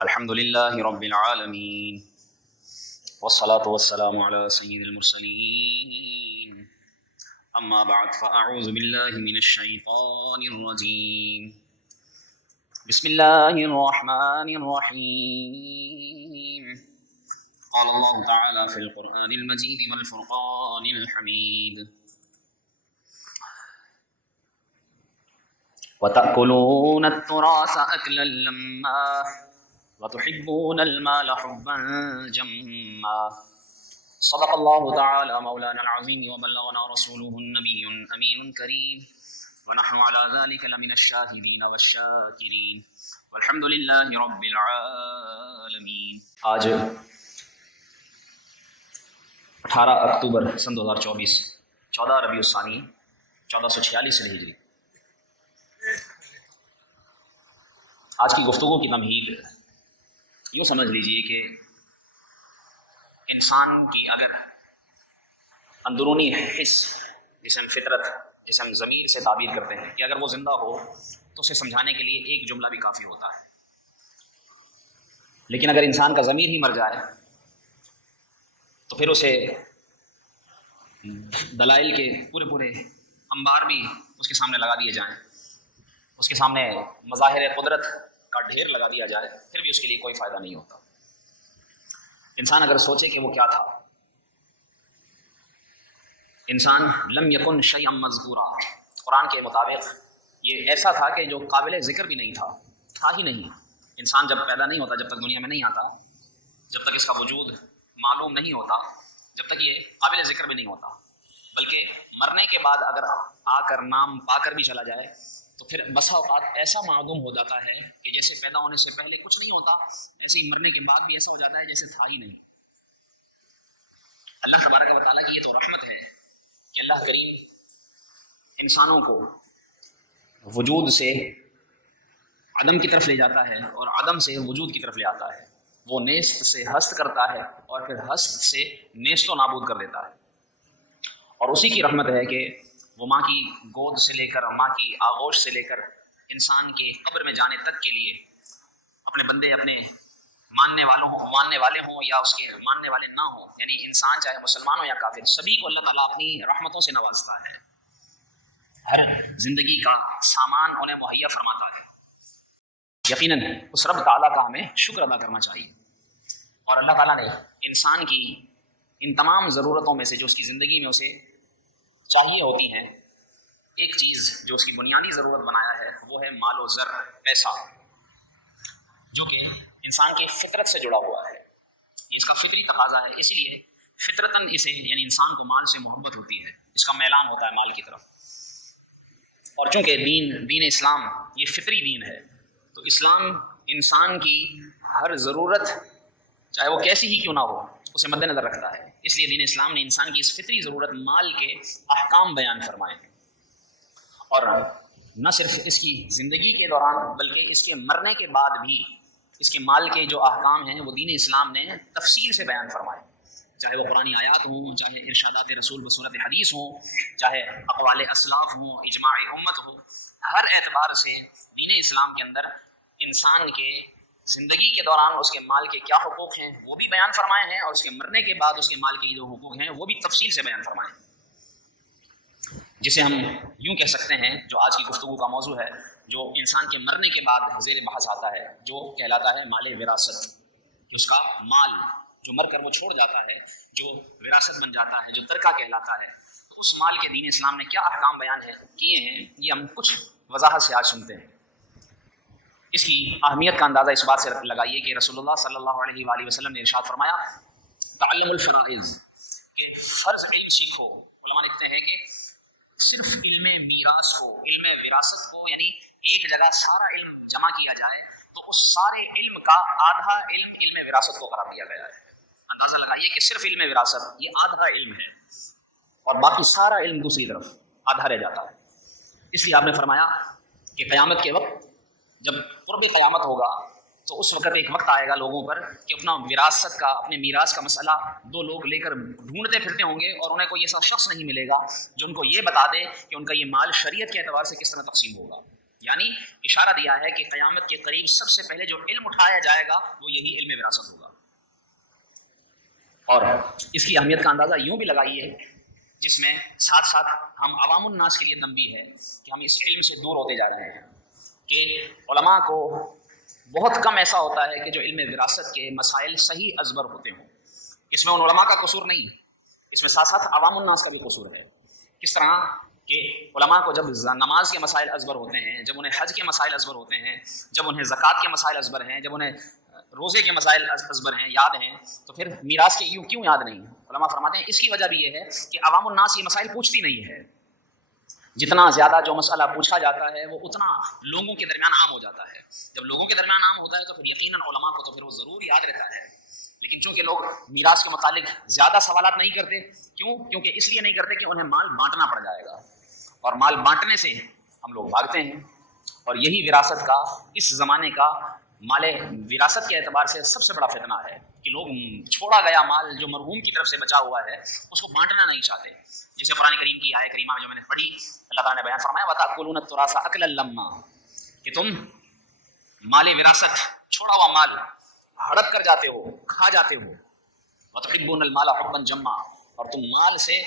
الحمد لله رب العالمين والصلاة والسلام على سيد المرسلين أما بعد فأعوذ بالله من الشيطان الرجيم بسم الله الرحمن الرحيم قال الله تعالى في القرآن المجيد والفرقان الحميد وتأكلون التراث أكلا لما وتحبون المال حبا جما صدق الله تعالى مولانا العظيم وبلغنا رسوله النبي الأمين الكريم ونحن على ذلك لمن الشاهدين والشاكرين والحمد لله رب العالمين۔ آج 18 اکتوبر سن 2024 14 ربیع الثانی 1446 ہجری۔ آج کی گفتگو کی تمہید یوں سمجھ لیجئے کہ انسان کی اگر اندرونی حس جسے ہم فطرت جسے ہم ضمیر سے تعبیر کرتے ہیں کہ اگر وہ زندہ ہو تو اسے سمجھانے کے لیے ایک جملہ بھی کافی ہوتا ہے، لیکن اگر انسان کا ضمیر ہی مر جائے تو پھر اسے دلائل کے پورے انبار بھی اس کے سامنے لگا دیے جائیں، اس کے سامنے مظاہر قدرت کا ڈھیر لگا دیا جائے، پھر بھی اس کے لیے کوئی فائدہ نہیں ہوتا۔ انسان اگر سوچے کہ وہ کیا تھا، انسان لم یکن شیئا مذکورا، قرآن کے مطابق یہ ایسا تھا کہ جو قابل ذکر بھی نہیں تھا ہی نہیں۔ انسان جب پیدا نہیں ہوتا، جب تک دنیا میں نہیں آتا، جب تک اس کا وجود معلوم نہیں ہوتا، جب تک یہ قابل ذکر بھی نہیں ہوتا، بلکہ مرنے کے بعد اگر آ کر نام پا کر بھی چلا جائے تو پھر بسا اوقات ایسا معدوم ہو جاتا ہے کہ جیسے پیدا ہونے سے پہلے کچھ نہیں ہوتا، ایسے ہی مرنے کے بعد بھی ایسا ہو جاتا ہے جیسے تھا ہی نہیں۔ اللہ تبارک و تعالیٰ کی یہ تو رحمت ہے کہ اللہ کریم انسانوں کو وجود سے عدم کی طرف لے جاتا ہے اور عدم سے وجود کی طرف لے آتا ہے۔ وہ نیست سے ہست کرتا ہے اور پھر ہست سے نیست و نابود کر دیتا ہے، اور اسی کی رحمت ہے کہ وہ ماں کی گود سے لے کر، ماں کی آغوش سے لے کر انسان کے قبر میں جانے تک کے لیے اپنے بندے، اپنے ماننے والے ہوں یا اس کے ماننے والے نہ ہوں، یعنی انسان چاہے مسلمان ہو یا کافر، سبھی کو اللہ تعالیٰ اپنی رحمتوں سے نوازتا ہے، ہر زندگی کا سامان انہیں مہیا فرماتا ہے۔ یقیناً اس رب تعالیٰ کا ہمیں شکر ادا کرنا چاہیے، اور اللہ تعالیٰ نے انسان کی ان تمام ضرورتوں میں سے جو اس کی زندگی میں اسے چاہیے ہوتی ہیں، ایک چیز جو اس کی بنیادی ضرورت بنایا ہے وہ ہے مال و زر، پیسہ، جو کہ انسان کے فطرت سے جڑا ہوا ہے، اس کا فطری تقاضا ہے، اسی لیے فطرتاً اسے یعنی انسان کو مال سے محبت ہوتی ہے، اس کا میلان ہوتا ہے مال کی طرف۔ اور چونکہ دین اسلام یہ فطری دین ہے، تو اسلام انسان کی ہر ضرورت چاہے وہ کیسی ہی کیوں نہ ہو اسے مد نظر رکھتا ہے، اس لیے دین اسلام نے انسان کی اس فطری ضرورت مال کے احکام بیان فرمائے، اور نہ صرف اس کی زندگی کے دوران بلکہ اس کے مرنے کے بعد بھی اس کے مال کے جو احکام ہیں وہ دین اسلام نے تفصیل سے بیان فرمائے، چاہے وہ قرآنی آیات ہوں، چاہے ارشادات رسول بصورت حدیث ہوں، چاہے اقوال اسلاف ہوں، اجماع امت ہو، ہر اعتبار سے دین اسلام کے اندر انسان کے زندگی کے دوران اس کے مال کے کیا حقوق ہیں وہ بھی بیان فرمائے ہیں، اور اس کے مرنے کے بعد اس کے مال کے جو حقوق ہیں وہ بھی تفصیل سے بیان فرمائے ہیں، جسے ہم یوں کہہ سکتے ہیں، جو آج کی گفتگو کا موضوع ہے، جو انسان کے مرنے کے بعد زیر بحث آتا ہے، جو کہلاتا ہے مال وراثت، کہ اس کا مال جو مر کر وہ چھوڑ جاتا ہے، جو وراثت بن جاتا ہے، جو ترکہ کہلاتا ہے، اس مال کے دین اسلام نے کیا احکام بیان کیے ہیں، یہ ہم کچھ وضاحت سے آج سنتے ہیں۔ اس کی اہمیت کا اندازہ اس بات سے لگائیے کہ رسول اللہ صلی اللہ علیہ وآلہ وسلم نے ارشاد فرمایا، تعلم الفرائض، کہ فرض علم سیکھو۔ علماء لکھتے ہیں کہ صرف علم میراث کو، علم وراثت کو، یعنی ایک جگہ سارا علم جمع کیا جائے تو اس سارے علم کا آدھا علم علم وراثت کو قرار دیا گیا ہے۔ اندازہ لگائیے کہ صرف علم وراثت یہ آدھا علم ہے، اور باقی سارا علم دوسری طرف آدھا رہ جاتا ہے۔ اس لیے آپ نے فرمایا کہ قیامت کے وقت جب قرب قیامت ہوگا تو اس وقت ایک وقت آئے گا لوگوں پر کہ اپنا وراثت کا، اپنے میراث کا مسئلہ دو لوگ لے کر ڈھونڈتے پھرتے ہوں گے، اور انہیں کوئی ایسا شخص نہیں ملے گا جو ان کو یہ بتا دے کہ ان کا یہ مال شریعت کے اعتبار سے کس طرح تقسیم ہوگا۔ یعنی اشارہ دیا ہے کہ قیامت کے قریب سب سے پہلے جو علم اٹھایا جائے گا وہ یہی علم وراثت ہوگا. اور اس کی اہمیت کا اندازہ یوں بھی لگائیے جس میں ساتھ ساتھ ہم عوام الناس کے لیے تنبیہ ہے کہ ہم اس علم سے دور ہوتے جا رہے ہیں کہ علماء کو بہت کم ایسا ہوتا ہے کہ جو علم وراثت کے مسائل صحیح ازبر ہوتے ہوں. اس میں ان علماء کا قصور نہیں، اس میں ساتھ ساتھ عوام الناس کا بھی قصور ہے. کس طرح کہ علماء کو جب نماز کے مسائل ازبر ہوتے ہیں، جب انہیں حج کے مسائل ازبر ہوتے ہیں، جب انہیں زکوٰۃ کے مسائل ازبر ہیں، جب انہیں روزے کے مسائل ازبر ہیں، یاد ہیں، تو پھر میراث کے کیوں یاد نہیں؟ علماء فرماتے ہیں اس کی وجہ بھی یہ ہے کہ عوام الناس یہ مسائل پوچھتی نہیں ہے. جتنا زیادہ جو مسئلہ پوچھا جاتا ہے وہ اتنا لوگوں کے درمیان عام ہو جاتا ہے. جب لوگوں کے درمیان عام ہوتا ہے تو پھر یقیناً علماء کو تو پھر وہ ضرور یاد رہتا ہے. لیکن چونکہ لوگ میراث کے متعلق زیادہ سوالات نہیں کرتے، کیونکہ اس لیے نہیں کرتے کہ انہیں مال بانٹنا پڑ جائے گا، اور مال بانٹنے سے ہم لوگ بھاگتے ہیں. اور یہی وراثت کا، اس زمانے کا مال وراثت کے اعتبار سے سب سے بڑا فتنہ ہے کہ لوگ چھوڑا گیا مال جو مرحوم کی طرف سے بچا ہوا ہے اس کو بانٹنا نہیں چاہتے. جسے قرآن کریم کی آیت کریمہ جو میں نے پڑھی، اللہ تعالیٰ نے بیان فرمایا وَتَأْكُلُونَ التُّرَاثَ أَكْلًا لَمًّا، کہ تم مال وراثت، چھوڑا ہوا مال ہڑپ کر جاتے ہو، کھا جاتے ہو. وَتُحِبُّونَ الْمَالَ حُبًّا جَمًّا، اور تم مال سے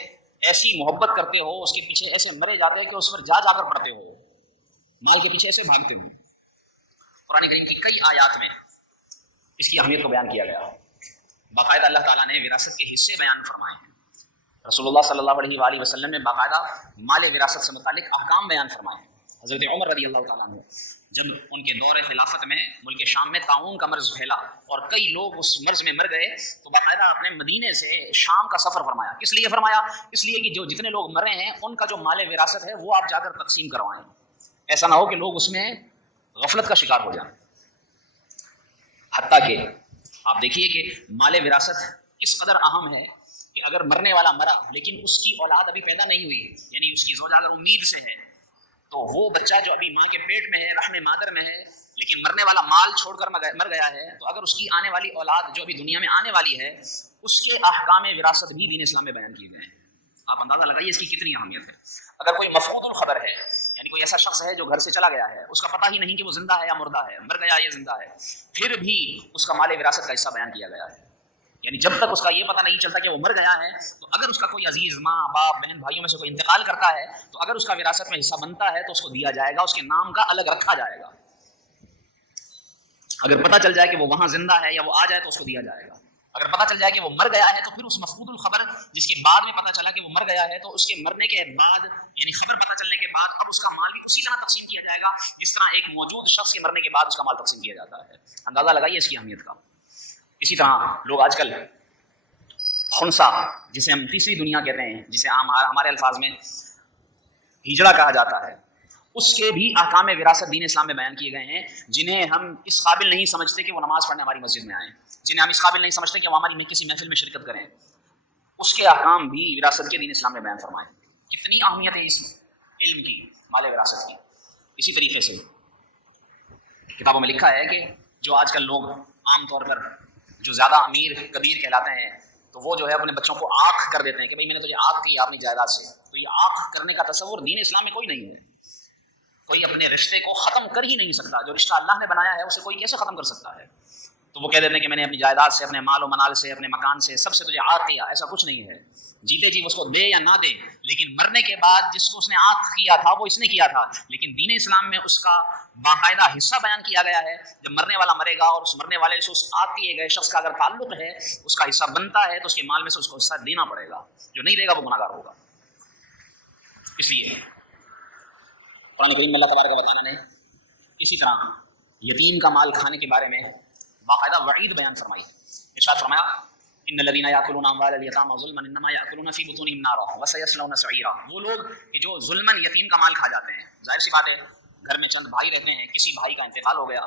ایسی محبت کرتے ہو، اس کے پیچھے ایسے مرے جاتے ہیں کہ اس پر جا کر پڑتے ہو، مال کے پیچھے ایسے بھاگتے ہو. قرآن کریم کی کئی آیات میں اس کی اہمیت کو بیان کیا گیا. باقاعدہ اللہ تعالیٰ نے وراثت کے حصے بیان فرمائے ہیں. رسول اللہ صلی اللہ علیہ وآلہ وسلم نے باقاعدہ مال وراثت سے متعلق احکام بیان فرمائے ہیں. حضرت عمر رضی اللہ تعالیٰ عنہ جب ان کے دور خلافت میں ملک شام میں طاعون کا مرض پھیلا اور کئی لوگ اس مرض میں مر گئے، تو باقاعدہ اپنے مدینے سے شام کا سفر فرمایا. کس لیے فرمایا؟ اس لیے کہ جو جتنے لوگ مرے ہیں ان کا جو مال وراثت ہے وہ آپ جا کر تقسیم کروائیں. ایسا نہ ہو کہ لوگ اس میں غفلت کا شکار ہو جائیں. حتیٰ کہ آپ دیکھیے کہ مال وراثت کس قدر اہم ہے کہ اگر مرنے والا مرا لیکن اس کی اولاد ابھی پیدا نہیں ہوئی، یعنی اس کی زوجہ اگر امید سے ہے، تو وہ بچہ جو ابھی ماں کے پیٹ میں ہے، رحم مادر میں ہے، لیکن مرنے والا مال چھوڑ کر مر گیا ہے، تو اگر اس کی آنے والی اولاد جو ابھی دنیا میں آنے والی ہے اس کے احکام وراثت بھی دین اسلام میں بیان کیے گئے ہیں. آپ اندازہ لگائیے اس کی کتنی اہمیت ہے. اگر کوئی مفقود الخبر ہے، یعنی کوئی ایسا شخص ہے جو گھر سے چلا گیا ہے، اس کا پتہ ہی نہیں کہ وہ زندہ ہے یا مردہ ہے، مر گیا یا زندہ ہے، پھر بھی اس کا مال وراثت کا حصہ بیان کیا گیا ہے. یعنی جب تک اس کا یہ پتہ نہیں چلتا کہ وہ مر گیا ہے، تو اگر اس کا کوئی عزیز ماں باپ بہن بھائیوں میں سے کوئی انتقال کرتا ہے تو اگر اس کا وراثت میں حصہ بنتا ہے تو اس کو دیا جائے گا، اس کے نام کا الگ رکھا جائے گا. اگر پتہ چل جائے کہ وہ وہاں زندہ ہے یا وہ آ جائے تو اس کو دیا جائے گا. اگر پتہ چل جائے کہ وہ مر گیا ہے تو پھر اس مفقود الخبر جس کے بعد میں پتہ چلا کہ وہ مر گیا ہے، تو اس کے مرنے کے بعد، یعنی خبر پتہ چلنے کے بعد، اب اس کا مال بھی اسی طرح تقسیم کیا جائے گا جس طرح ایک موجود شخص کے مرنے کے بعد اس کا مال تقسیم کیا جاتا ہے. اندازہ لگائیے اس کی اہمیت کا. اسی طرح لوگ آج کل خنثی، جسے ہم تیسری دنیا کہتے ہیں، جسے ہمارے الفاظ میں ہجڑا کہا جاتا ہے، اس کے بھی احکام وراثت دین اسلام میں بیان کیے گئے ہیں، جنہیں ہم اس قابل نہیں سمجھتے کہ وہ نماز پڑھنے ہماری مسجد میں آئیں، جنہیں ہم اس قابل نہیں سمجھتے کہ وہ ہماری کسی محفل میں شرکت کریں. اس کے احکام بھی وراثت کے دین اسلام میں بیان فرمائے. کتنی اہمیت ہے اس علم کی، مال وراثت کی. اسی طریقے سے کتابوں میں لکھا ہے کہ جو آج کل لوگ عام طور پر جو زیادہ امیر کبیر کہلاتے ہیں، تو وہ جو ہے اپنے بچوں کو آنکھ کر دیتے ہیں کہ بھئی میں نے تجھے آنکھ کی اپنی جائیداد سے. تو یہ آنکھ کرنے کا تصور دین اسلام میں کوئی نہیں ہے. کوئی اپنے رشتے کو ختم کر ہی نہیں سکتا. جو رشتہ اللہ نے بنایا ہے اسے کوئی کیسے ختم کر سکتا ہے؟ تو وہ کہہ دیتے ہیں کہ میں نے اپنی جائیداد سے، اپنے مال و منال سے، اپنے مکان سے، سب سے تجھے آنکھ کیا. ایسا کچھ نہیں ہے. جیتے جی اس کو دے یا نہ دے، لیکن مرنے کے بعد جس کو اس نے آنکھ کیا تھا وہ اس نے کیا تھا. لیکن دین اسلام میں اس کا باقاعدہ حصہ بیان کیا گیا ہے. جب مرنے والا مرے گا اور اس مرنے والے سے اس آنکھ کیے گئے شخص کا اگر تعلق ہے، اس کا حصہ بنتا ہے، تو اس کے مال میں سے اس کو حصہ دینا پڑے گا. جو نہیں دے گا وہ گناہگار ہوگا. اس لیے قرآن کریم میں اللہ تبارک و تعالیٰ نے اسی طرح یتیم کا مال کھانے کے بارے میں باقاعدہ وعید بیان فرمائی. ارشاد فرمایا ان الذين ياكلون اموال اليتامى ظلما انما ياكلون في بطونهم نارا وسيصلون سعيرا. وہ لوگ کہ جو ظلماً یتیم کا مال کھا جاتے ہیں. ظاہر سی بات ہے گھر میں چند بھائی رہتے ہیں، کسی بھائی کا انتقال ہو گیا،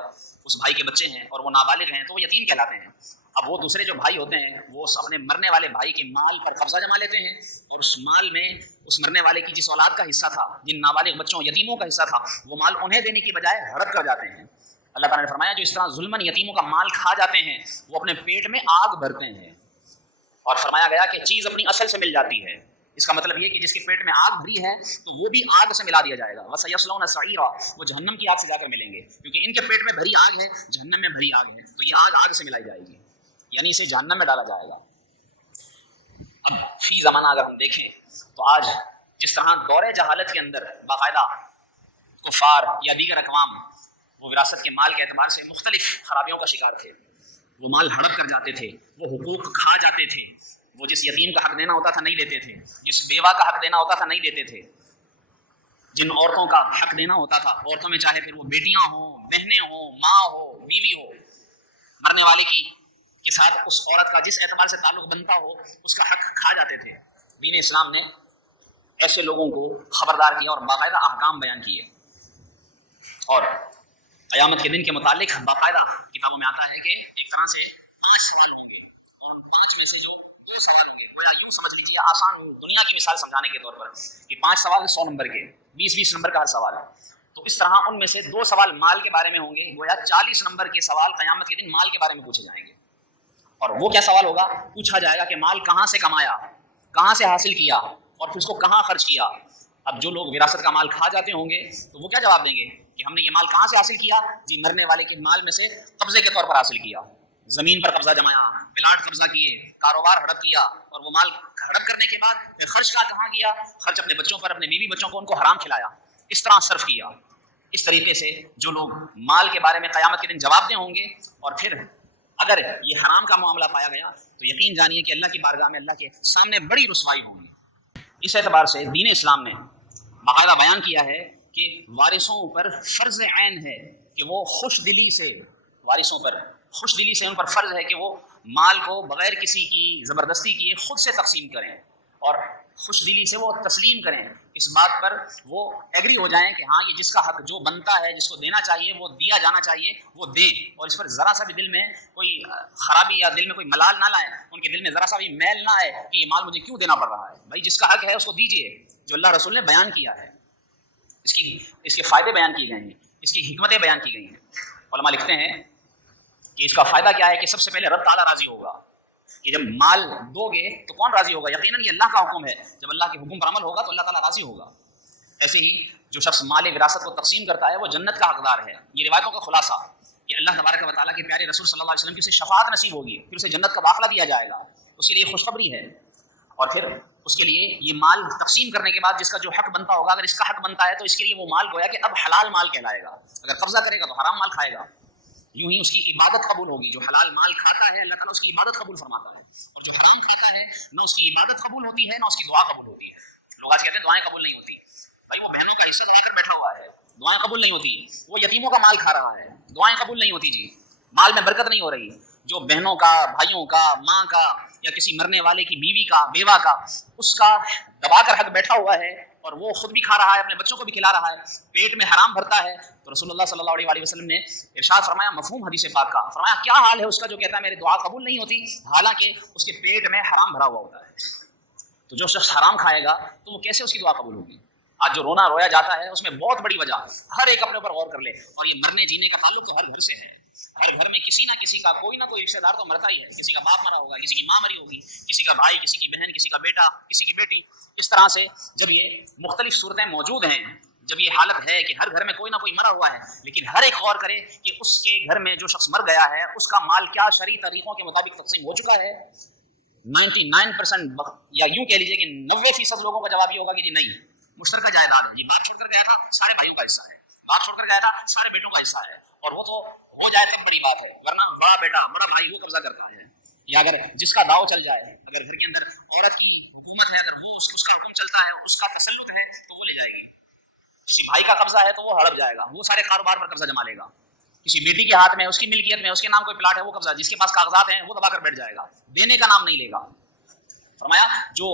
اس بھائی کے بچے ہیں اور وہ نابالغ ہیں، تو وہ یتیم کہلاتے ہیں. اب وہ دوسرے جو بھائی ہوتے ہیں وہ اپنے مرنے والے بھائی کے مال پر قبضہ جما لیتے ہیں، اور اس مال میں اس مرنے والے کی جس اولاد کا حصہ تھا، جن نابالغ بچوں یتیموں کا حصہ تھا، وہ مال انہیں دینے کی بجائے ہڑپ کر جاتے ہیں. اللہ تعالیٰ نے فرمایا جو اس طرح ظلماً یتیموں کا مال کھا جاتے ہیں وہ اپنے پیٹ میں آگ بھرتے ہیں. اور فرمایا گیا کہ چیز اپنی اصل سے مل جاتی ہے. اس کا مطلب یہ کہ جس کے پیٹ میں آگ بھری ہے تو وہ بھی آگ سے ملا دیا جائے گا. وَسَيَصْلَوْنَ سَعِيرًا، وہ جہنم کی آگ سے جا کر ملیں گے، کیونکہ ان کے پیٹ میں بھری آگ ہے، جہنم میں بھری آگ ہے، تو یہ آگ آگ سے ملائی جائے گی، یعنی اسے جہنم میں ڈالا جائے گا. اب فی زمانہ اگر ہم دیکھیں تو آج جس طرح دور جہالت کے اندر باقاعدہ کفار یا دیگر اقوام وہ وراثت کے مال کے اعتبار سے مختلف خرابیوں کا شکار تھے. وہ مال ہڑپ کر جاتے تھے، وہ حقوق کھا جاتے تھے، وہ جس یتیم کا حق دینا ہوتا تھا نہیں دیتے تھے، جس بیوہ کا حق دینا ہوتا تھا نہیں دیتے تھے، جن عورتوں کا حق دینا ہوتا تھا، عورتوں میں چاہے پھر وہ بیٹیاں ہوں، بہنیں ہوں، ماں ہو، بیوی ہو، مرنے والے کی کے ساتھ اس عورت کا جس اعتبار سے تعلق بنتا ہو اس کا حق کھا جاتے تھے. دین اسلام نے ایسے لوگوں کو خبردار کیا اور باقاعدہ احکام بیان کیے. اور قیامت کے دن کے متعلق باقاعدہ کتابوں میں آتا ہے کہ ایک طرح سے 5 سوال ہوں گے، اور ان 5 میں سے جو 2 سوال ہوں گے، گویا یوں سمجھ لیجیے آسان دنیا کی مثال سمجھانے کے طور پر کہ 5 سوال 100 نمبر کے، 20 نمبر کا ہر سوال ہے. تو اس طرح ان میں سے 2 سوال مال کے بارے میں ہوں گے، گویا 40 نمبر کے سوال قیامت کے دن مال کے بارے میں پوچھے جائیں گے. اور وہ کیا سوال ہوگا؟ پوچھا جائے گا کہ مال کہاں سے کمایا، کہاں سے حاصل کیا، اور پھر اس کو کہاں خرچ کیا. اب جو لوگ وراثت کا مال کھا جاتے ہوں گے تو وہ کیا جواب دیں گے کہ ہم نے یہ مال کہاں سے حاصل کیا؟ جی مرنے والے کے مال میں سے قبضے کے طور پر حاصل کیا. زمین پر قبضہ جمایا، پلاٹ قبضہ کیے، کاروبار ہڑپ کیا، اور وہ مال ہڑپ کرنے کے بعد پھر خرچ کہاں کیا؟ خرچ اپنے بچوں پر، اپنے بیوی بچوں کو ان کو حرام کھلایا، اس طرح صرف کیا. اس طریقے سے جو لوگ مال کے بارے میں قیامت کے دن جواب دہ ہوں گے، اور پھر اگر یہ حرام کا معاملہ پایا گیا تو یقین جانیے کہ اللہ کی بارگاہ میں اللہ کے سامنے بڑی رسوائی ہوگی. اس اعتبار سے دین اسلام نے باقاعدہ بیان کیا ہے کہ وارثوں پر فرض عین ہے کہ وہ خوش دلی سے، وارثوں پر خوش دلی سے ان پر فرض ہے کہ وہ مال کو بغیر کسی کی زبردستی کیے خود سے تقسیم کریں، اور خوش دلی سے وہ تسلیم کریں، اس بات پر وہ ایگری ہو جائیں کہ ہاں یہ جس کا حق جو بنتا ہے، جس کو دینا چاہیے، وہ دیا جانا چاہیے، وہ دیں، اور اس پر ذرا سا بھی دل میں کوئی خرابی یا دل میں کوئی ملال نہ لائیں، ان کے دل میں ذرا سا بھی میل نہ آئے کہ یہ مال مجھے کیوں دینا پڑ رہا ہے. بھائی جس کا حق ہے اس کو دیجیے، جو اللہ رسول نے بیان کیا ہے، اس کے فائدے بیان کیے گئے ہیں، اس کی حکمتیں بیان کی گئی ہیں. علماء لکھتے ہیں کہ اس کا فائدہ کیا ہے کہ سب سے پہلے رب تعالیٰ راضی ہوگا کہ جب مال دو گے تو کون راضی ہوگا؟ یقیناً یہ اللہ کا حکم ہے، جب اللہ کے حکم پر عمل ہوگا تو اللہ تعالیٰ راضی ہوگا. ایسے ہی جو شخص مال وراثت کو تقسیم کرتا ہے وہ جنت کا حقدار ہے. یہ روایتوں کا خلاصہ کہ اللہ تبارک و تعالیٰ کے پیارے رسول صلی اللہ علیہ وسلم کی اسے شفاعت نصیب ہوگی، پھر اسے جنت کا داخلہ دیا جائے گا، اس کے لیے خوشخبری ہے. اور پھر اس کے لیے یہ مال تقسیم کرنے کے بعد جس کا جو حق بنتا ہوگا، اگر اس کا حق بنتا ہے تو اس کے لیے وہ مال گویا کہ اب حلال مال کہلائے گا. اگر قبضہ کرے گا تو حرام مال کھائے گا. یوں ہی اس کی عبادت قبول ہوگی. جو حلال مال کھاتا ہے اللہ تعالیٰ اس کی عبادت قبول فرماتا ہے، اور جو حرام کھاتا ہے نہ اس کی عبادت قبول ہوتی ہے نہ اس کی دعا قبول ہوتی ہے. لوگ آج کہتے ہیں دعائیں قبول نہیں ہوتی. بھائی وہ بہنوں کا حصہ کھا کر بیٹھا ہوا ہے، دعائیں قبول نہیں ہوتی. وہ یتیموں کا مال کھا رہا ہے، دعائیں قبول نہیں ہوتی. جی مال میں برکت نہیں ہو رہی. جو بہنوں کا، بھائیوں کا، ماں کا، یا کسی مرنے والے کی بیوی کا، بیوہ کا، اس کا دبا کر حق بیٹھا ہوا ہے، اور وہ خود بھی کھا رہا ہے، اپنے بچوں کو بھی کھلا رہا ہے، پیٹ میں حرام بھرتا ہے، تو رسول اللہ صلی اللہ علیہ وسلم نے ارشاد فرمایا، مفہوم حدیث پاک کا، فرمایا کیا حال ہے اس کا جو کہتا ہے میری دعا قبول نہیں ہوتی، حالانکہ اس کے پیٹ میں حرام بھرا ہوا ہوتا ہے. تو جو شخص حرام کھائے گا تو وہ کیسے اس کی دعا قبول ہوگی؟ آج جو رونا رویا جاتا ہے اس میں بہت بڑی وجہ، ہر ایک اپنے اوپر غور کر لے. اور یہ مرنے جینے کا تعلق تو ہر گھر سے ہے. ہر گھر میں کسی نہ کسی کا کوئی نہ کوئی رشتہ دار تو مرتا ہی ہے. کسی کا باپ مرا ہوگا، کسی کی ماں مری ہوگی، کسی کا بھائی، کسی کی بہن، کسی کا بیٹا، کسی کی بیٹی. اس طرح سے جب یہ مختلف صورتیں موجود ہیں، جب یہ حالت ہے کہ ہر گھر میں کوئی نہ کوئی مرا ہوا ہے، لیکن ہر ایک غور کرے کہ اس کے گھر میں جو شخص مر گیا ہے اس کا مال کیا شرعی طریقوں کے مطابق تقسیم ہو چکا ہے. 99% یا یوں کہہ لیجیے کہ 90% لوگوں کا جواب یہ ہوگا کہ جی نہیں، مشترکہ جائیداد ہے. جی باپ چھوڑ کر گیا تھا، سارے بھائیوں کا حصہ ہے. باپ چھوڑ کر گیا تھا، سارے بیٹوں کا حصہ ہے. اور وہ تو ہو جائے تب بڑی بات ہے، ورنہ بڑا بیٹا، بڑا بھائی وہ قبضہ کرتا ہے. یا اگر جس کا داؤ چل جائے، اگر گھر کے اندر عورت کی حکومت ہے، اگر وہ اس کا حکم چلتا ہے، اس کا تسلط ہے، تو وہ لے جائے گی. کسی بھائی کا قبضہ ہے تو وہ ہڑپ جائے گا، وہ سارے کاروبار پر قبضہ جما لے گا. کسی بیٹی کے ہاتھ میں، اس کی ملکیت میں، اس کے نام کوئی پلاٹ ہے، وہ قبضہ، جس کے پاس کاغذات ہیں وہ دبا کر بیٹھ جائے گا، دینے کا نام نہیں لے گا. فرمایا جو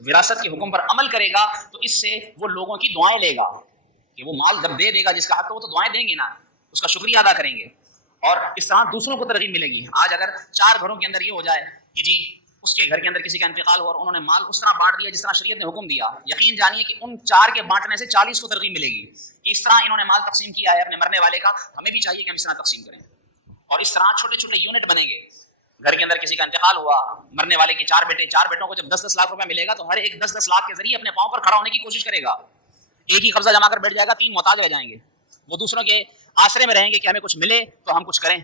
وراثت کے حکم پر عمل کرے گا تو اس سے وہ لوگوں کی دعائیں لے گا، کہ وہ مال جب دے گا جس کا حق، تو وہ تو دعائیں دیں گے نا، اس کا شکریہ ادا کریں گے، اور اس طرح دوسروں کو ترغیب ملے گی. آج اگر 4 گھروں کے اندر یہ ہو جائے کہ جی اس کے گھر کے اندر کسی کا انتقال ہو اور انہوں نے مال اس طرح بانٹ دیا جس طرح شریعت نے حکم دیا، یقین جانیے کہ ان 4 کے بانٹنے سے 40 کو ترغیب ملے گی کہ اس طرح انہوں نے مال تقسیم کیا ہے اپنے مرنے والے کا، ہمیں بھی چاہیے کہ ہم اس طرح تقسیم کریں. اور اس طرح چھوٹے چھوٹے یونٹ بنیں گے. گھر کے اندر کسی کا انتقال ہوا، مرنے والے کے 4 بیٹے، 4 بیٹوں کو جب 10-10 لاکھ روپے ملے گا تو ہر ایک 10-10 لاکھ کے ذریعے اپنے پاؤں پر کھڑا ہونے کی کوشش کرے گا. ایک ہی قبضہ جما کر بیٹھ جائے گا، 3 محتاج رہ جائیں گے. وہ دوسروں کے آسرے میں رہیں گے کہ ہمیں کچھ ملے تو ہم کچھ کریں.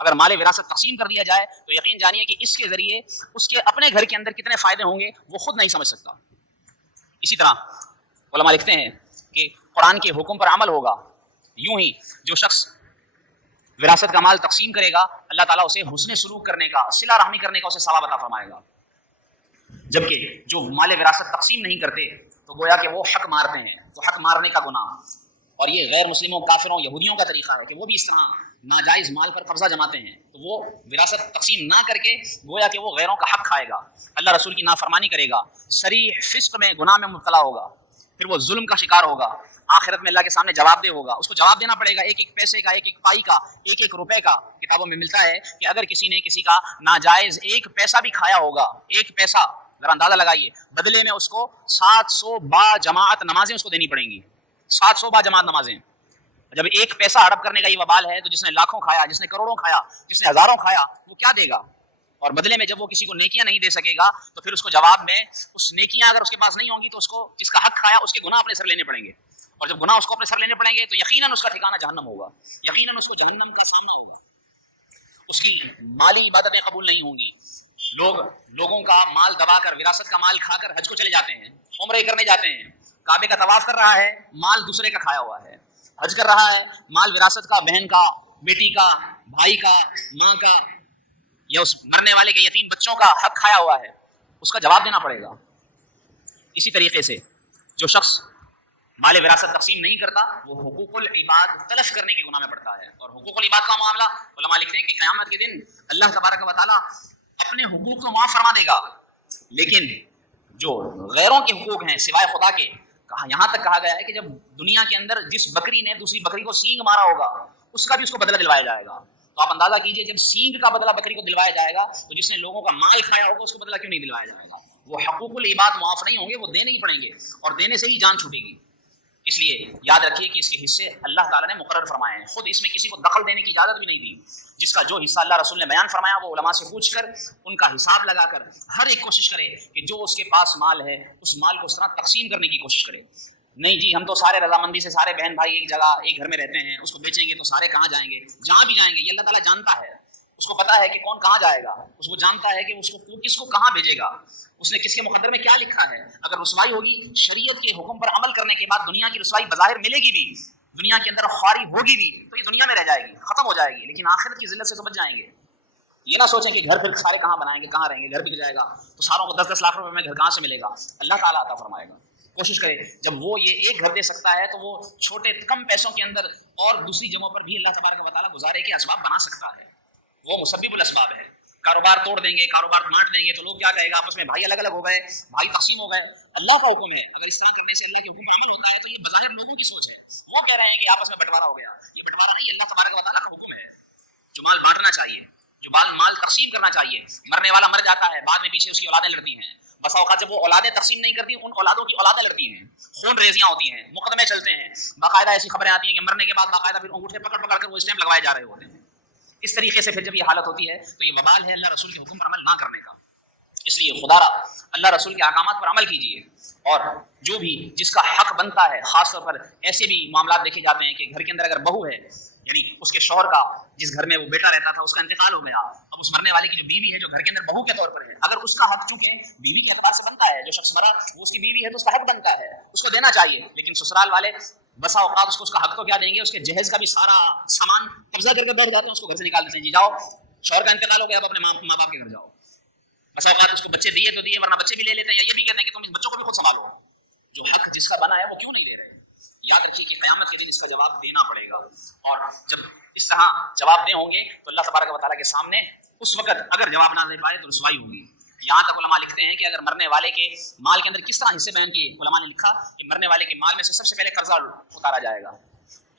اگر مال وراثت تقسیم کر دیا جائے تو یقین جانیے کہ اس کے ذریعے اس کے اپنے گھر کے اندر کتنے فائدے ہوں گے وہ خود نہیں سمجھ سکتا. اسی طرح علماء لکھتے ہیں کہ قرآن کے حکم پر عمل ہوگا. یوں ہی جو شخص وراثت کا مال تقسیم کرے گا اللہ تعالیٰ اسے حسن سلوک کرنے کا، صلہ رحمی کرنے کا اسے ثواب عطا فرمائے گا. جبکہ جو مال وراثت تقسیم نہیں کرتے تو گویا کہ وہ حق مارتے ہیں، تو حق مارنے کا گناہ، اور یہ غیر مسلموں، کافروں، یہودیوں کا طریقہ ہے کہ وہ بھی اس طرح ناجائز مال پر قبضہ جماتے ہیں. تو وہ وراثت تقسیم نہ کر کے گویا کہ وہ غیروں کا حق کھائے گا، اللہ رسول کی نافرمانی کرے گا، صریح فسق میں، گناہ میں مبتلا ہوگا، پھر وہ ظلم کا شکار ہوگا. آخرت میں اللہ کے سامنے جواب دہ ہوگا. اس کو جواب دینا پڑے گا ایک ایک پیسے کا، ایک ایک پائی کا، ایک ایک روپے کا. کتابوں میں ملتا ہے کہ اگر کسی نے کسی کا ناجائز 1 پیسہ بھی کھایا ہوگا، 1 پیسہ، ذرا اندازہ لگائیے، بدلے میں اس کو 700 با جماعت نمازیں اس کو دینی پڑیں گی. 700 با جماعت نمازیں. جب 1 پیسہ ہڑپ کرنے کا یہ وبال ہے تو جس نے لاکھوں کھایا، جس نے کروڑوں کھایا، جس نے ہزاروں کھایا، وہ کیا دے گا؟ اور بدلے میں جب وہ کسی کو نیکیاں نہیں دے سکے گا تو پھر اس کو جواب میں اس نیکیاں اگر اس کے پاس نہیں ہوں گی تو اس کو جس کا حق کھایا اس کے گناہ اپنے سر لینے پڑیں گے. اور جب گناہ اس کو اپنے سر لینے پڑیں گے تو یقیناً اس کا ٹھکانہ جہنم ہوگا، یقیناً اس کو جہنم کا سامنا ہوگا. اس کی مالی عبادتیں قبول نہیں ہوں گی. لوگوں کا مال دبا کر، وراثت کا مال کھا کر حج کو چلے جاتے ہیں، عمرے کرنے جاتے ہیں، کعبے کا طواف کر رہا ہے، مال دوسرے کا کھایا ہوا ہے. حج کر رہا ہے، مال وراثت کا، بہن کا، بیٹی کا، بھائی کا، ماں کا، یا اس مرنے والے کے یتیم بچوں کا حق کھایا ہوا ہے. اس کا جواب دینا پڑے گا. اسی طریقے سے جو شخص مال وراثت تقسیم نہیں کرتا وہ حقوق العباد تلف کرنے کے گناہ میں پڑتا ہے. اور حقوق العباد کا معاملہ علماء لکھتے ہیں کہ قیامت کے دن اللہ تبارک و تعالیٰ اپنے حقوق کو معاف فرما دے گا، لیکن جو غیروں کے حقوق ہیں سوائے خدا کے، یہاں تک کہا گیا ہے کہ جب دنیا کے اندر جس بکری نے دوسری بکری کو سینگ مارا ہوگا اس کا بھی اس کو بدلہ دلوایا جائے گا. تو آپ اندازہ کیجئے جب سینگ کا بدلہ بکری کو دلوایا جائے گا تو جس نے لوگوں کا مال کھایا ہوگا اس کو بدلہ کیوں نہیں دلوایا جائے گا؟ وہ حقوق العباد معاف نہیں ہوں گے، وہ دینے ہی پڑیں گے، اور دینے سے ہی جان چھوٹے گی. اس لیے یاد رکھیے کہ اس کے حصے اللہ تعالیٰ نے مقرر فرمائے ہیں، خود اس میں کسی کو دخل دینے کی اجازت بھی نہیں دی. جس کا جو حصہ اللہ رسول نے بیان فرمایا وہ علماء سے پوچھ کر ان کا حساب لگا کر ہر ایک کوشش کرے کہ جو اس کے پاس مال ہے اس مال کو اس طرح تقسیم کرنے کی کوشش کرے. نہیں جی ہم تو سارے رضامندی سے سارے بہن بھائی ایک جگہ ایک گھر میں رہتے ہیں، اس کو بیچیں گے تو سارے کہاں جائیں گے؟ جہاں بھی جائیں گے یہ اللہ تعالیٰ جانتا ہے، اس کو پتا ہے کہ کون کہاں جائے گا، اس کو جانتا ہے کہ اس کو کس کو کہاں بھیجے گا، اس نے کس کے مقدر میں کیا لکھا ہے. اگر رسوائی ہوگی شریعت کے حکم پر عمل کرنے کے بعد دنیا کی رسوائی بظاہر ملے گی بھی، دنیا کے اندر خواری ہوگی بھی، تو یہ دنیا میں رہ جائے گی، ختم ہو جائے گی، لیکن آخرت کی ذلت سے تو بچ جائیں گے. یہ نہ سوچیں کہ گھر پھر سارے کہاں بنائیں گے، کہاں رہیں گے، گھر بک جائے گا تو ساروں کو 10-10 لاکھ روپے میں گھر کہاں سے ملے گا؟ اللہ تعالیٰ عطا فرمائے گا. کوشش کرے جب وہ یہ ایک گھر دے سکتا ہے تو وہ چھوٹے کم پیسوں کے اندر اور دوسری جگہوں پر بھی اللہ تبارک و تعالیٰ گزارے کے اسباب بنا سکتا ہے. وہ مسبب الاسباب ہے. کاروبار توڑ دیں گے، کاروبار بانٹ دیں گے تو لوگ کیا کہے گا؟ آپس میں بھائی الگ الگ ہو گئے، بھائی تقسیم ہو گئے. اللہ کا حکم ہے، اگر اس طرح کرنے سے اللہ کے حکم پر عمل ہوتا ہے تو یہ بظاہر لوگوں کی سوچ ہے. وہ کہہ رہے ہیں کہ آپس میں بٹوارا ہو گیا، یہ بٹوارا نہیں، اللہ تبارک و تعالیٰ کا حکم ہے. جو مال بانٹنا چاہیے، جو مال تقسیم کرنا چاہیے. مرنے والا مر جاتا ہے، بعد میں پیچھے اس کی اولادیں لڑتی ہیں. بسا اوقات جب وہ اولادیں تقسیم نہیں کرتی ان اولادوں کی اولادیں لڑتی ہیں، خون ریزیاں ہوتی ہیں، مقدمے چلتے ہیں، باقاعدہ ایسی خبریں آتی ہیں کہ مرنے کے بعد باقاعدہ پھر انگوٹھے پکڑ پکڑ کر وہ اسٹیمپ لگوائے جا رہے ہوتے ہیں. اس طریقے سے پھر جب یہ حالت ہوتی ہے تو یہ وبال ہے اللہ رسول کے حکم پر عمل نہ کرنے کا. اس لیے خدا را اللہ رسول کے احکامات پر عمل کیجیے. اور جو بھی جس کا حق بنتا ہے، خاص طور پر ایسے بھی معاملات دیکھے جاتے ہیں کہ گھر کے اندر اگر بہو ہے، یعنی اس کے شوہر کا جس گھر میں وہ بیٹا رہتا تھا اس کا انتقال ہو گیا، اب اس مرنے والے کی جو بیوی ہے جو گھر کے اندر بہو کے طور پر ہے، اگر اس کا حق چونکہ بیوی کے اعتبار سے بنتا ہے، جو شخص مرا وہ اس کی بیوی ہے تو اس کا حق بنتا ہے، اس کو دینا چاہیے. لیکن سسرال والے بسا اوقات اس کا حق تو کیا دیں گے، اس کے جہیز کا بھی سارا سامان قبضہ کر کے بیٹھ جاتے ہیں، اس کو گھر سے نکال دیتے ہیں، جی جاؤ شوہر کا انتقال ہو گیا اب اپنے ماں باپ کے گھر جاؤ. بسا اوقات اس کو بچے دیے تو دیے، ورنہ بچے بھی لے لیتے ہیں، یا یہ بھی کہتے ہیں کہ تم ان بچوں کو بھی خود سنبھالو. جو حق جس کا بنا ہے وہ کیوں نہیں دے رہے؟ یاد رکھیے کہ قیامت کے دن اس کا جواب دینا پڑے گا. اور جب اس طرح جواب دے ہوں گے تو اللہ تبارک و تعالیٰ کے سامنے اس وقت اگر جواب نہ دے پائے تو رسوائی ہوگی. یہاں تک علماء لکھتے ہیں کہ اگر مرنے والے کے مال کے اندر کس طرح حصے بیان کیے، علماء نے لکھا کہ مرنے والے کے مال میں سے سب سے پہلے قرضہ اتارا جائے گا.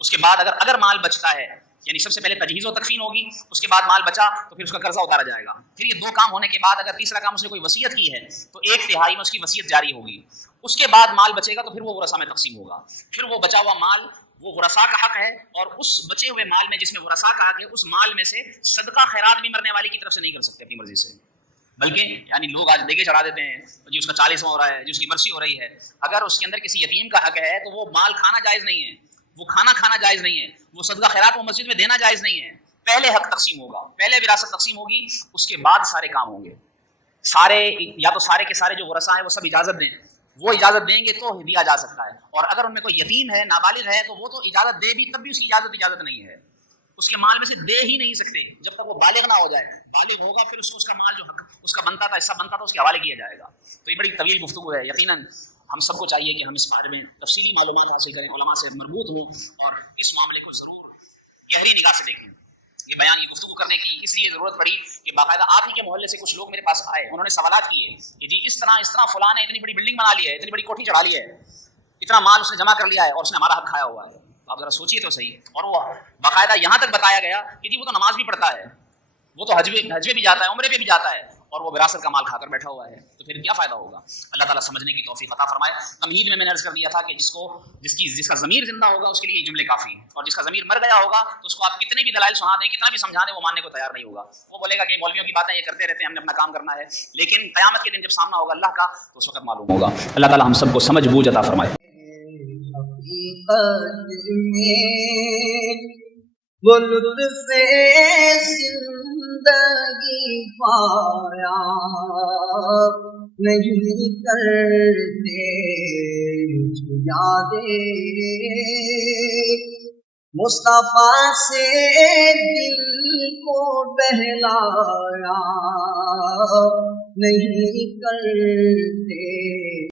اس کے بعد اگر مال بچتا ہے، یعنی سب سے پہلے تجہیز و تکفین ہوگی، اس کے بعد مال بچا تو پھر اس کا قرضہ اتارا جائے گا. پھر یہ 2 کام ہونے کے بعد اگر تیسرا کام اس نے کوئی وصیت کی ہے تو 1/3 میں اس کی وصیت جاری ہوگی. اس کے بعد مال بچے گا تو پھر وہ ورثہ میں تقسیم ہوگا. پھر وہ بچا ہوا مال وہ ورثاء کا حق ہے، اور اس بچے ہوئے مال میں جس میں ورثاء کا حق ہے اس مال میں سے صدقہ خیرات بھی مرنے والی کی طرف سے نہیں کر سکتے اپنی مرضی سے، بلکہ یعنی لوگ آج دیگے چڑھا دیتے ہیں جی اس کا 40واں ہو رہا ہے، جی اس کی برسی ہو رہی ہے، اگر اس کے اندر کسی یتیم کا حق ہے تو وہ مال کھانا جائز نہیں ہے، وہ کھانا کھانا جائز نہیں ہے، وہ صدقہ خیرات وہ مسجد میں دینا جائز نہیں ہے، پہلے حق تقسیم ہوگا، پہلے وراثت تقسیم ہوگی، اس کے بعد سارے کام ہوں گے، سارے یا تو سارے کے سارے جو ورثاء ہیں وہ سب اجازت دیں، وہ اجازت دیں گے تو دیا جا سکتا ہے، اور اگر ان میں کوئی یتیم ہے نابالغ ہے تو وہ تو اجازت دے بھی تب بھی اس کی اجازت نہیں ہے، اس کے مال میں سے دے ہی نہیں سکتے جب تک وہ بالغ نہ ہو جائے، بالغ ہوگا پھر اس کو اس کا مال جو حق اس کا بنتا تھا حصہ بنتا تھا اس کے حوالے کیا جائے گا۔ تو یہ بڑی طویل گفتگو ہے، یقیناً ہم سب کو چاہیے کہ ہم اس بارے میں تفصیلی معلومات حاصل کریں، علماء سے مربوط ہوں اور اس معاملے کو ضرور گہری نگاہ سے دیکھیں۔ یہ بیان یہ گفتگو کرنے کی اس لیے ضرورت پڑی کہ باقاعدہ آپ ہی کے محلے سے کچھ لوگ میرے پاس آئے، انہوں نے سوالات کیے کہ جی اس طرح فلاں نے اتنی بڑی بلڈنگ بنا لی ہے، اتنی بڑی کوٹھی چڑھا لی ہے، اتنا مال اس نے جمع کر لیا ہے اور اس نے ہمارا حق کھایا ہوا ہے، آپ ذرا سوچیے تو صحیح۔ اور وہ باقاعدہ یہاں تک بتایا گیا کہ جی وہ تو نماز بھی پڑھتا ہے، وہ تو حج پہ بھی جاتا ہے، عمرے پہ بھی جاتا ہے، اور وہ وراثت کا مال کھا کر بیٹھا ہوا ہے، تو پھر کیا فائدہ ہوگا؟ اللہ تعالیٰ سمجھنے کی توفیق عطا فرمائے۔ تمہید میں نے عرض کر دیا تھا کہ جس کا ضمیر زندہ ہوگا اس کے لیے یہ جملے کافی ہیں، اور جس کا ضمیر مر گیا ہوگا تو اس کو آپ کتنے بھی دلائل سنا دیں، کتنا بھی سمجھا دیں، وہ ماننے کو تیار نہیں ہوگا، وہ بولے گا کہ مولویوں کی باتیں یہ کرتے رہتے ہیں، ہم نے اپنا کام کرنا ہے، لیکن قیامت کے دن جب سامنا ہوگا اللہ کا تو اس وقت معلوم ہوگا۔ اللہ تعالیٰ ہم سب کو سمجھ بوجھ عطا فرمائے۔ وہ لطف زندگی پایا نہیں کرتے یادیں، مصطفیٰ سے دل کو بہلایا نہیں کرتے